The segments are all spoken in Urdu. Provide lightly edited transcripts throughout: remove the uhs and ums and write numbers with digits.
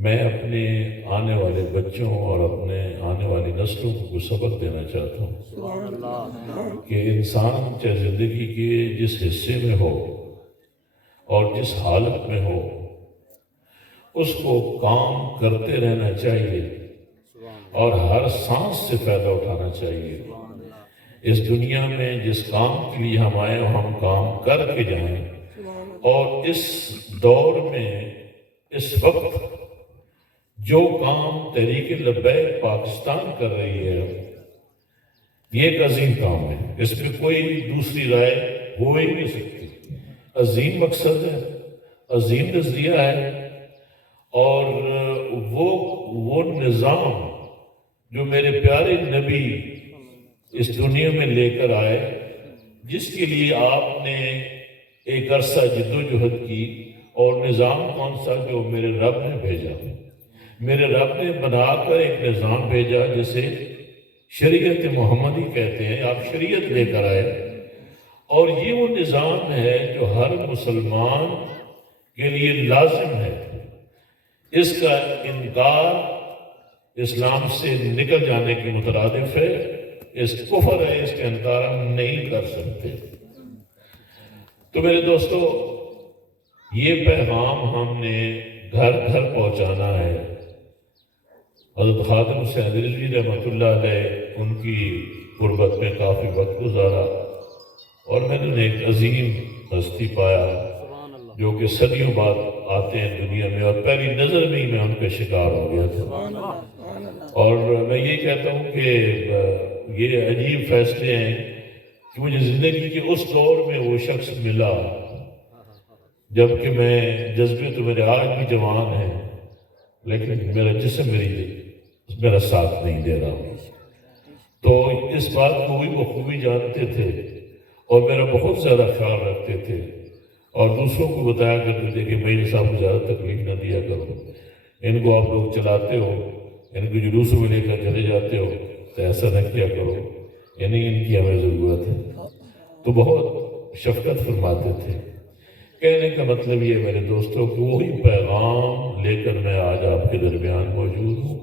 میں اپنے آنے والے بچوں اور اپنے آنے والی نسلوں کو سبق دینا چاہتا ہوں کہ انسان چاہے زندگی کے جس حصے میں ہو اور جس حالت میں ہو اس کو کام کرتے رہنا چاہیے اور ہر سانس سے فائدہ اٹھانا چاہیے۔ اس دنیا میں جس کام کے لیے ہم آئے ہم کام کر کے جائیں، اور اس دور میں اس وقت جو کام تحریک لبیک پاکستان کر رہی ہے یہ ایک عظیم کام ہے، اس میں کوئی دوسری رائے ہو ہی نہیں سکتی۔ عظیم مقصد ہے، عظیم نظریہ ہے، اور وہ نظام جو میرے پیارے نبی اس دنیا میں لے کر آئے، جس کے لیے آپ نے ایک عرصہ جدوجہد کی، اور نظام کون سا؟ جو میرے رب نے بھیجا۔ میرے رب نے بنا کر ایک نظام بھیجا جسے شریعت محمدی کہتے ہیں۔ آپ شریعت لے کر آئے، اور یہ وہ نظام ہے جو ہر مسلمان کے لیے لازم ہے۔ اس کا انکار اسلام سے نکل جانے کے مترادف ہے، اس کفر ہے، اس کا انکار ہم نہیں کر سکتے۔ تو میرے دوستو، یہ پیغام ہم نے گھر گھر پہنچانا ہے۔ حضرت خادم حسین رضوی رحمۃ اللہ علیہ ان کی غربت میں کافی وقت گزارا، اور میں نے ایک عظیم ہستی پایا جو کہ صدیوں بعد آتے ہیں دنیا میں، اور پہلی نظر میں ہی میں ان کا شکار ہو گیا تھا۔ اور میں یہ کہتا ہوں کہ یہ عجیب فیصلے ہیں کہ مجھے زندگی کے اس دور میں وہ شخص ملا جبکہ میں جذبے تو میرے آج بھی جوان ہیں، لیکن میرا جسم میرا ساتھ نہیں دے رہا۔ تو اس بات کو بھی بخوبی جانتے تھے اور میرا بہت زیادہ خیال رکھتے تھے، اور دوسروں کو بتایا کرتے تھے کہ میرے صاحب کو زیادہ تکلیف نہ دیا کرو، ان کو آپ لوگ چلاتے ہو، ان کو جلوسوں میں لے کر چلے جاتے ہو تو ایسا نہ کیا کرو، یعنی ان کی ہمیں ضرورت ہے۔ تو بہت شفقت فرماتے تھے۔ کہنے کا مطلب یہ میرے دوستوں کہ وہی پیغام لے کر میں آج آپ کے درمیان موجود ہوں،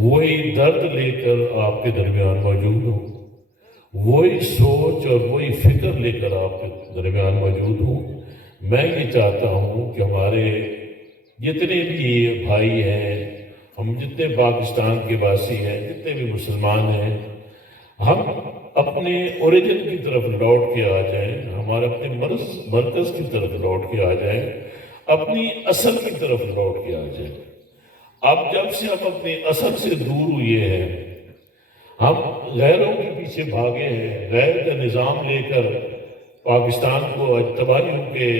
وہی درد لے کر آپ کے درمیان موجود ہوں، وہی سوچ اور وہی فکر لے کر آپ کے درمیان موجود ہوں۔ میں یہ چاہتا ہوں کہ ہمارے جتنے بھی بھائی ہیں، ہم جتنے پاکستان کے واسی ہیں، جتنے بھی مسلمان ہیں، ہم اپنے اوریجن کی طرف لوٹ کے آ جائیں، ہمارے اپنے مرکز کی طرف لوٹ کے آ جائیں، اپنی اصل کی طرف لوٹ کے آ جائیں۔ اب جب سے ہم اپنے اصل سے دور ہوئے ہیں، ہم غیروں کے پیچھے بھاگے ہیں، غیر کا نظام لے کر پاکستان کو تباہیوں کے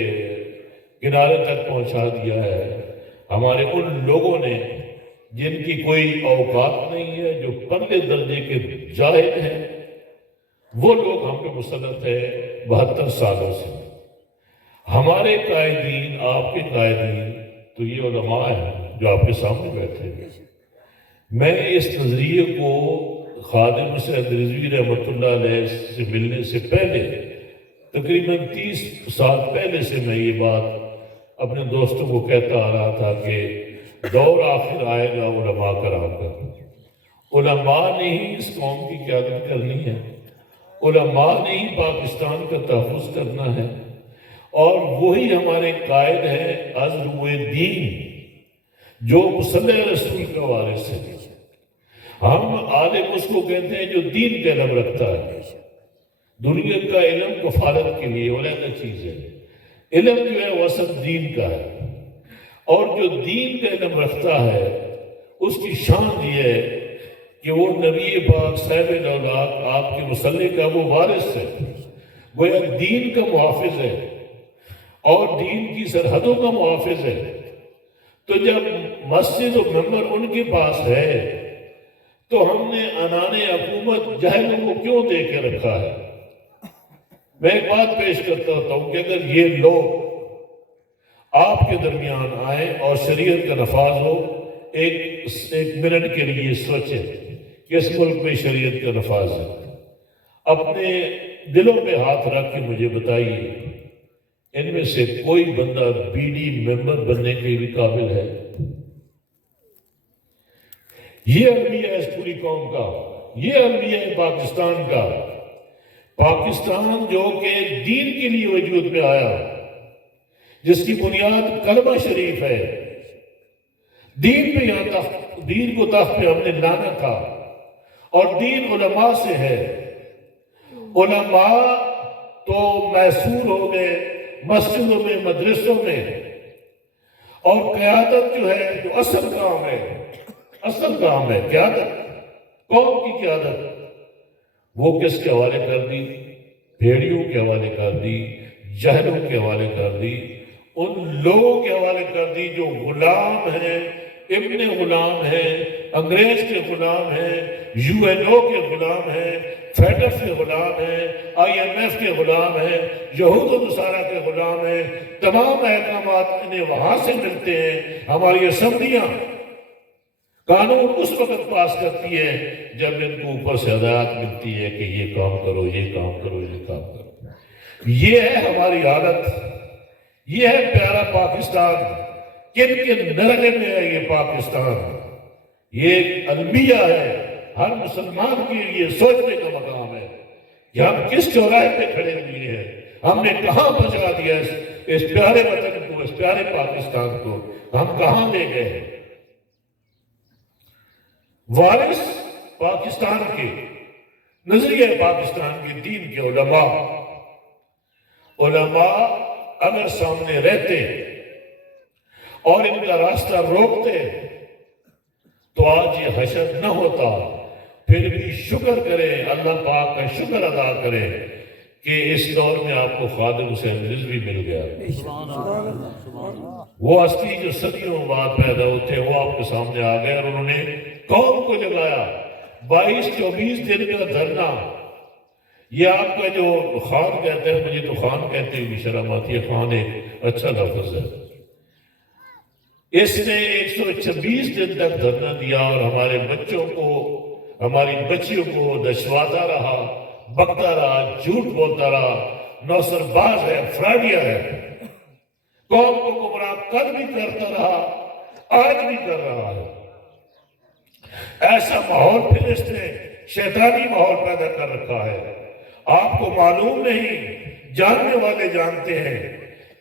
کنارے تک پہنچا دیا ہے۔ ہمارے ان لوگوں نے جن کی کوئی اوقات نہیں ہے، جو پرلے درجے کے جاہل ہیں، وہ لوگ ہم پہ مسلط ہے 72 سالوں سے۔ ہمارے قائدین، آپ کے قائدین تو یہ علماء ہیں جو آپ کے سامنے بیٹھے ہیں۔ میں اس نظریے کو خادم حسین رضوی رحمۃ اللہ علیہ سے ملنے سے پہلے، تقریباً 30 سال پہلے سے میں یہ بات اپنے دوستوں کو کہتا آ رہا تھا کہ دور آخر آئے گا علماء کرام کا۔ علماء نے ہی اس قوم کی قیادت کرنی ہے، علماء نے ہی پاکستان کا تحفظ کرنا ہے، اور وہی ہمارے قائد ہیں عزر دین، جو مصلح رسول کا وارث ہے۔ ہم عالم اس کو کہتے ہیں جو دین کا علم رکھتا ہے۔ دنیا کا علم کفارت کے لیے علیحدہ چیز ہے، علم جو ہے وہ اصل دین کا ہے، اور جو دین کا علم رکھتا ہے اس کی شان یہ ہے کہ وہ نبی پاک صاحب الاولاد آپ کے مصلح کا وہ وارث ہے، گویا دین کا محافظ ہے اور دین کی سرحدوں کا محافظ ہے۔ تو جب مسجد و ممبر ان کے پاس ہے تو ہم نے عنان حکومت جاہلوں کو کیوں دے کے رکھا ہے؟ میں ایک بات پیش کرتا ہوں کہ اگر یہ لوگ آپ کے درمیان آئیں اور شریعت کا نفاذ ہو، ایک منٹ کے لیے سوچیں کہ اس ملک میں شریعت کا نفاذ ہے، اپنے دلوں پہ ہاتھ رکھ کے مجھے بتائیے ان میں سے کوئی بندہ بی ڈی ممبر بننے کے بھی قابل ہے؟ یہ المیہ ہے اس پوری قوم کا، یہ المیہ ہے پاکستان کا۔ پاکستان جو کہ دین کے لیے وجود میں آیا، جس کی بنیاد کلمہ شریف ہے، دین پہ یہاں تخت، دین کو تخت پہ ہم نے لانا تھا، اور دین علماء سے ہے۔ علماء تو محصور ہو گئے مسجدوں میں، مدرسوں میں، اور قیادت جو ہے، جو اصل کام ہے، اصل کام ہے قیادت، قوم کی قیادت، وہ کس کے حوالے کر دی؟ بھیڑیوں کے حوالے کر دی، جہلوں کے حوالے کر دی، ان لوگوں کے حوالے کر دی جو غلام ہیں، ابن غلام ہیں، انگریز کے غلام ہیں، یو این او کے غلام ہیں، فیڈرس کے غلام ہیں، آئی ایم ایف کے غلام ہیں، یہود و نصارہ کے غلام ہیں۔ تمام احکامات انہیں وہاں سے ملتے ہیں۔ ہماری اسمبلیاں قانون اس وقت پاس کرتی ہے جب ان کو اوپر سے ہدایات ملتی ہے کہ یہ کام کرو، یہ کام کرو، یہ کام کرو۔ یہ ہے ہماری حالت، یہ ہے پیارا پاکستان۔ کن کن درجے میں ہے یہ پاکستان؟ یہ ایک المیہ ہے، ہر مسلمان کے لیے سوچنے کا مقام ہے کہ ہم کس چوراہے پہ کھڑے ہوئے ہیں، ہم نے کہاں پہنچا دیا اس پیارے وطن کو، اس پیارے پاکستان کو، ہم کہاں لے گئے ہیں؟ وارث پاکستان کے، نظریہ پاکستان کے دین کے علماء اگر سامنے رہتے اور ان کا راستہ روکتے تو آج یہ حشر نہ ہوتا۔ پھر بھی شکر کریں، اللہ پاک کا شکر ادا کریں کہ اس دور میں آپ کو خادم حسین رضوی مل گیا۔ وہ ہستی جو صدیوں بعد پیدا ہوتے ہیں، وہ آپ کے سامنے آ گئے اور انہوں نے قوم کو جگایا۔ 22-24 دن کا دھرنا، یہ آپ کا جو خان کہتے ہیں، مجھے تو خان کہتے ہوئے شرم آتی ہے، خان ایک اچھا لفظ ہے۔ اس نے 126 دن تک دھرنا دیا اور ہمارے بچوں کو، ہماری بچیوں کو دشواتا رہا، بکتا رہا، جھوٹ بولتا رہا، نوسر باز ہے، فراڈیا ہے، قوم کو گمراہ کل بھی کرتا رہا، آج بھی کر رہا ہے۔ ایسا ماحول پھر اس نے شیطانی ماحول پیدا کر رکھا ہے۔ آپ کو معلوم نہیں، جاننے والے جانتے ہیں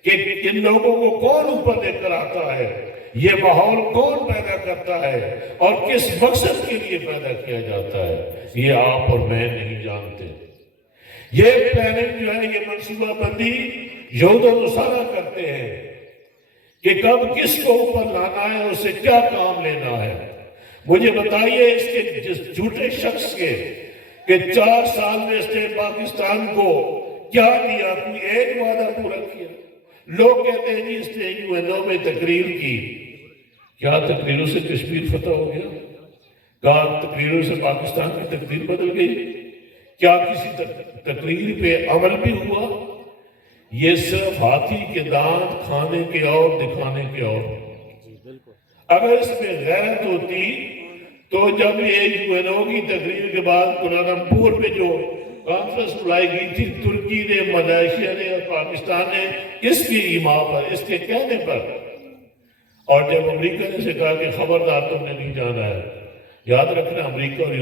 کہ ان لوگوں کو کون اوپر لے کر آتا ہے، یہ ماحول کون پیدا کرتا ہے اور کس مقصد کے لیے پیدا کیا جاتا ہے، یہ آپ اور میں نہیں جانتے۔ یہ پلاننگ جو ہے، یہ منصوبہ بندی یہود و نصارہ کرتے ہیں کہ کب کس کو اوپر لانا ہے، اسے کیا کام لینا ہے۔ مجھے بتائیے اس کے جس جھوٹے شخص کے کہ 4 سال میں اس نے پاکستان کو کیا دیا، کوئی ایک وعدہ پورا کیا؟ لوگ کہتے ہیں جی اس نے یو این او میں تقریر کی، کیا تقریروں سے کشمیر فتح ہو گیا؟ کیا تقریروں سے پاکستان کی تقدیر بدل گئی؟ کیا کسی تقریر پہ عمل بھی ہوا؟ یہ صرف ہاتھی کے دانت کھانے کے اور دکھانے کے اور۔ اگر اس میں غیرت ہوتی تو جب یہ یو این او کی تقریر کے بعد کولالمپور پہ جو کانفرنس بلائی گئی تھی، ترکی نے، ملائیشیا نے اور پاکستان نے، اس کی ایما پر، اس کے کہنے پر، اور جب امریکہ نے اسے کہا کہ خبردار تم نے نہیں جانا ہے، یاد رکھنا امریکہ اور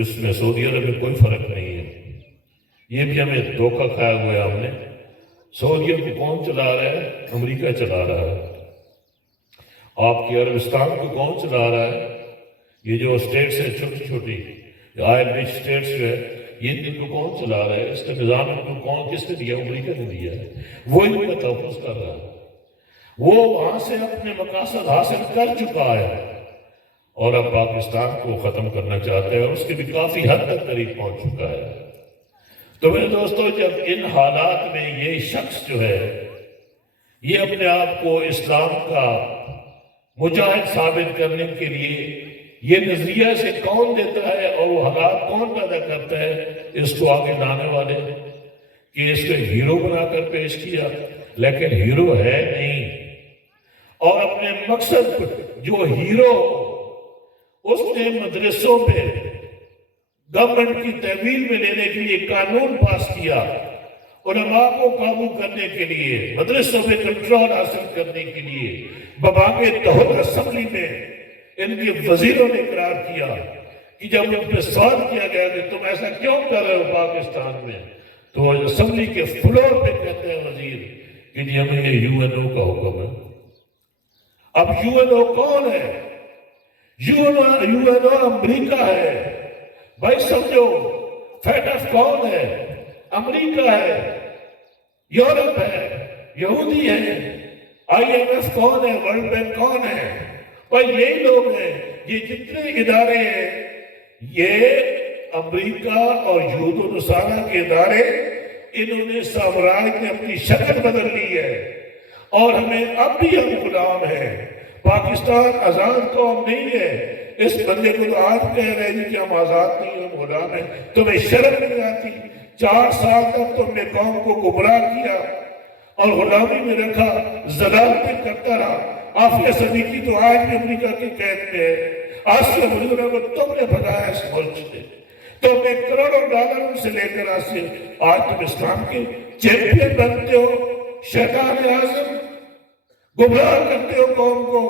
اس میں سعودی عرب میں کوئی فرق نہیں ہے۔ یہ بھی ہمیں دھوکہ کھایا ہوا ہے ہم نے۔ سعودیہ کو کون چلا رہا ہے؟ امریکہ چلا رہا ہے۔ آپ کی عربستان کو کون چلا رہا ہے؟ یہ جو اسٹیٹس ہیں چھوٹی چھوٹی آئل رچ اسٹیٹس جو ہے، یہ ان کو کون چلا رہا ہے؟ اس کا نظام ان کو کون، کس نے دیا؟ امریکہ نے دیا ہے۔ وہی ان کا تحفظ کر رہا ہے۔ وہ وہاں سے اپنے مقاصد حاصل کر چکا ہے اور اب پاکستان کو ختم کرنا چاہتا ہے، اور اس کے بھی کافی حد تک قریب پہنچ چکا ہے۔ تو میرے دوستو، جب ان حالات میں یہ شخص جو ہے، یہ اپنے آپ کو اسلام کا مجاہد ثابت کرنے کے لیے یہ نظریہ سے کون دیتا ہے اور وہ حالات کون پیدا کرتا ہے، اس کو آگے لانے والے کہ اس کو ہیرو بنا کر پیش کیا، لیکن ہیرو ہے نہیں، اور اپنے مقصد جو ہیرو اس نے مدرسوں پہ گورنمنٹ کی تحویل میں لینے کے لیے قانون پاس کیا، علماء کو قابو کرنے کے لیے، مدرسوں پہ کنٹرول حاصل کرنے کے لیے، ببانگ دہل اسمبلی میں ان کے وزیروں نے اقرار کیا کہ جب ان پہ سوال کیا گیا کہ تم ایسا کیوں کر رہے ہو پاکستان میں، تو اسمبلی کے فلور پہ کہتے ہیں وزیر کہ جی ہمیں یہ یو این او کا حکم ہے۔ اب یو این او کون ہے؟ یو این او امریکہ ہے۔ بھائی سمجھو، فیٹف کون ہے؟ امریکہ ہے، یورپ ہے، یہودی ہے۔ آئی ایم ایف کون ہے؟ ورلڈ بینک کون ہے؟ بھائی یہی لوگ ہیں۔ یہ جتنے ادارے ہیں یہ امریکہ اور یہود و نصارہ کے ادارے، انہوں نے سامراج نے اپنی شکل بدل لی ہے، اور ہمیں اب بھی ہم غلام ہیں۔ پاکستان آزاد قوم نہیں ہے۔ اس بندے کو تو آج کہہ رہے ہیں کہ ہم آزاد نہیں، ہم غلام ہیں۔ تمہیں شرم نہیں آتی؟ 4 سال تک تم نے قوم کو گمراہ کیا اور غلامی میں رکھا، ذلالتیں کرتا رہا۔ آفیہ صدیقی تو آج بھی امریکہ کی قید میں ہے۔ آسیہ مظہورہ کو تم نے بھگایا اس ملک سے، تم نے کروڑوں ڈالر ان سے لے کر آج تم اسلام کے چیمپئن بنتے ہو، شیطان اعظم، گمراہ کرتے ہو قوم کو۔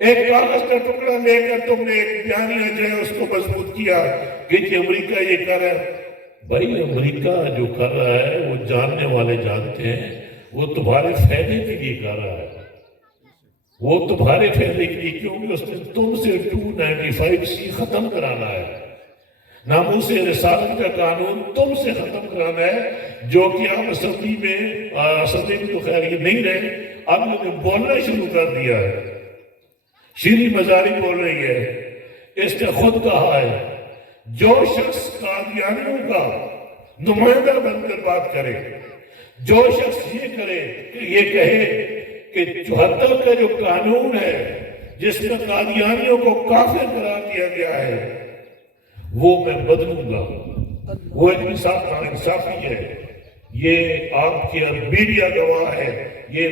ایک کاغذ کا ٹکڑا لے کر تم نے ایک بیانیہ جو ہے اس کو مضبوط کیا کہ امریکہ یہ کر رہا ہے۔ بھائی امریکہ جو کر رہا ہے وہ جاننے والے جانتے ہیں، وہ تمہارے فائدے کے لیے کر رہا ہے، وہ تمہارے فائدے کے لیے، کیونکہ اس نے تم سے 295C ختم کرانا ہے۔ ناموس رسالت کا قانون تم سے ختم کرانا ہے، جو کہ آپ اسمبلی میں تو خیر یہ نہیں رہے، اب انہوں نے بولنا شروع کر دیا ہے۔ شیریں مزاری بول رہی ہے، اس نے خود کہا ہے جو شخص قادیانیوں کا نمائندہ بن کر بات کرے، جو شخص یہ کرے کہ یہ کہے کہ 74 کا جو قانون ہے جس میں قادیانیوں کو کافر قرار دیا گیا ہے وہ میں بدلوں گا، وہ انصافی ہے۔ یہ آپ کی میڈیا گواہ ہے، یہ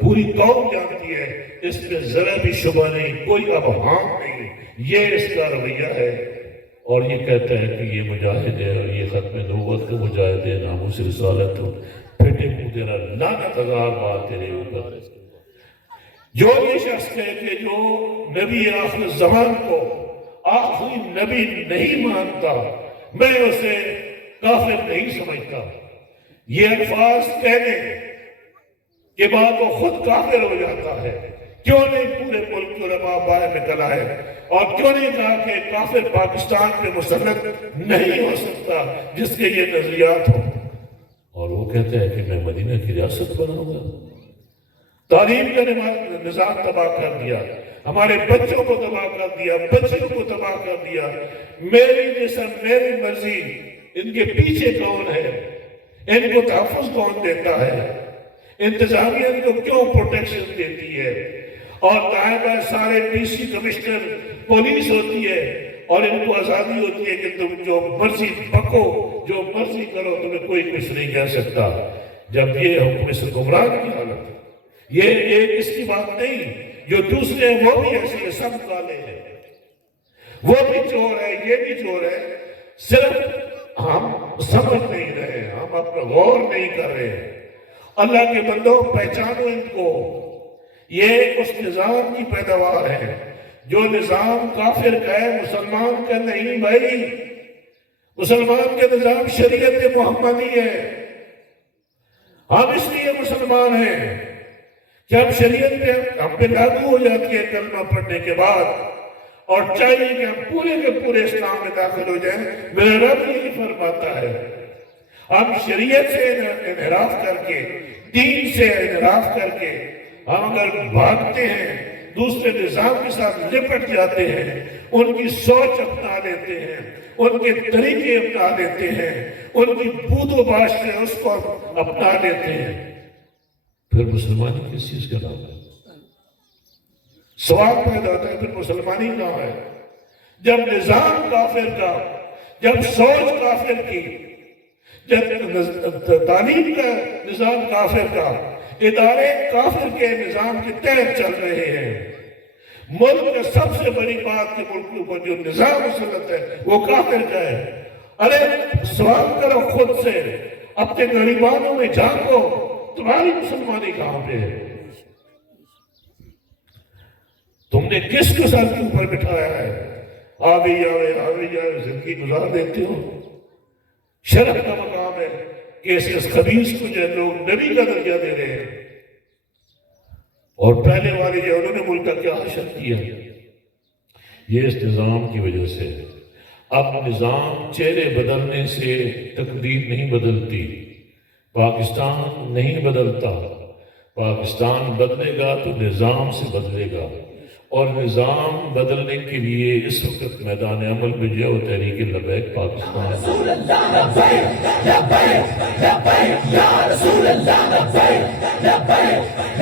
پوری قوم جانتی ہے، اس میں ذرا بھی شبہ نہیں، کوئی ابہام نہیں، یہ اس کا رویہ ہے۔ اور یہ کہتا ہے کہ یہ مجاہد ہے اور یہ ختم نبوت کا مجاہد ہے، ناموس رسالت ہو، پھٹے منہ تیرا لعنت ہزار بار تیرے اوپر۔ جو یہ شخص کہے کہ جو نبی آخر زمان کو آخری نبی نہیں مانتا، میں اسے کافر نہیں سمجھتا، یہ الفاظ کہنے کے بعد وہ خود کافر ہو جاتا ہے۔ کیوں نہیں پورے ملک کے علماء باہر نکل آئے اور کیوں نہیں کہا کہ کافر پاکستان میں مسلط نہیں ہو سکتا جس کے یہ نظریات ہوں؟ اور وہ کہتا ہے کہ میں مدینہ کی ریاست بناؤں گا۔ تعلیم کا نظام تباہ کر دیا، ہمارے بچوں کو تباہ کر دیا، بچیوں کو تباہ کر دیا۔ میری جسم میری مرضی، ان کے پیچھے کون ہے؟ ان کو تحفظ کون دیتا ہے؟ انتظامیہ ان کو کیوں پروٹیکشن دیتی ہے؟ اور طائبہ سارے ڈی سی کمشنر پولیس ہوتی ہے اور ان کو آزادی ہوتی ہے کہ تم جو مرضی بکو، جو مرضی کرو، تمہیں کوئی کچھ نہیں کہہ سکتا۔ جب یہ حکم سے گمراہ کی حالت، یہ ایک اس کی بات نہیں، جو دوسرے ہیں وہ بھی ایسے سب کالے ہیں، وہ بھی چور ہے، یہ بھی چور ہے، صرف ہم سمجھ نہیں رہے، ہم اپنا غور نہیں کر رہے ہیں۔ اللہ کے بندوں پہچانو ان کو، یہ اس نظام کی پیداوار ہے۔ جو نظام کافر کا ہے مسلمان کا نہیں بھائی، مسلمان کا نظام شریعت محمدی ہے۔ ہم اس لیے مسلمان ہیں کہ ہم شریعت پہ ہم پہ لاگو ہو جاتی ہے کلمہ پڑھنے کے بعد، اور چاہیے کہ ہم پورے کے پورے اسلام میں داخل ہو جائیں۔ میرا رب یہی فرماتا ہے، ہم شریعت سے انحراف کر کے، دین سے انحراف کر کے ہم اگر بھاگتے ہیں، دوسرے نظام کے ساتھ لپٹ جاتے ہیں، ان کی سوچ اپنا لیتے ہیں، ان کے طریقے اپنا لیتے ہیں، ان کی بود و باش سے اس کو اپنا لیتے ہیں، پھر مسلمانی کس چیز کا نام ہے؟ سوال پیدا ہوتا ہے پھر مسلمانی کہاں ہے؟ جب نظام کافر کا، جب سوچ کافر کی، جب تعلیم کا نظام کافر کا، ادارے کافر کے نظام کے تحت چل رہے ہیں، ملک کا سب سے بڑی بات کہ ملک کے اوپر جو نظام مسلط ہے وہ کافر کا ہے۔ ارے سوال کرو خود سے، اپنے غریبانوں میں جھانکو، تمہاری مسلمانی کہاں پہ ہے؟ تم تم نے کس کو سر کے اوپر بٹھایا ہے؟ آوے جاوے زندگی گزار دیتے ہو۔ شرف کا مقام ہے کہ اس خبیث کو جو لوگ نبی کا درجہ دے رہے ہیں، اور پہلے والے جو انہوں نے ملک کا کیا حشر کیا۔ یہ اس نظام کی وجہ سے۔ اب نظام چہرے بدلنے سے تقدیر نہیں بدلتی، پاکستان نہیں بدلتا۔ پاکستان بدلے گا تو نظام سے بدلے گا، اور نظام بدلنے کے لیے اس وقت میدان عمل میں جو تحریک لبیک پاکستان رسول اللہ لبیک لبیک لبیک یا رسول اللہ لبیک لبیک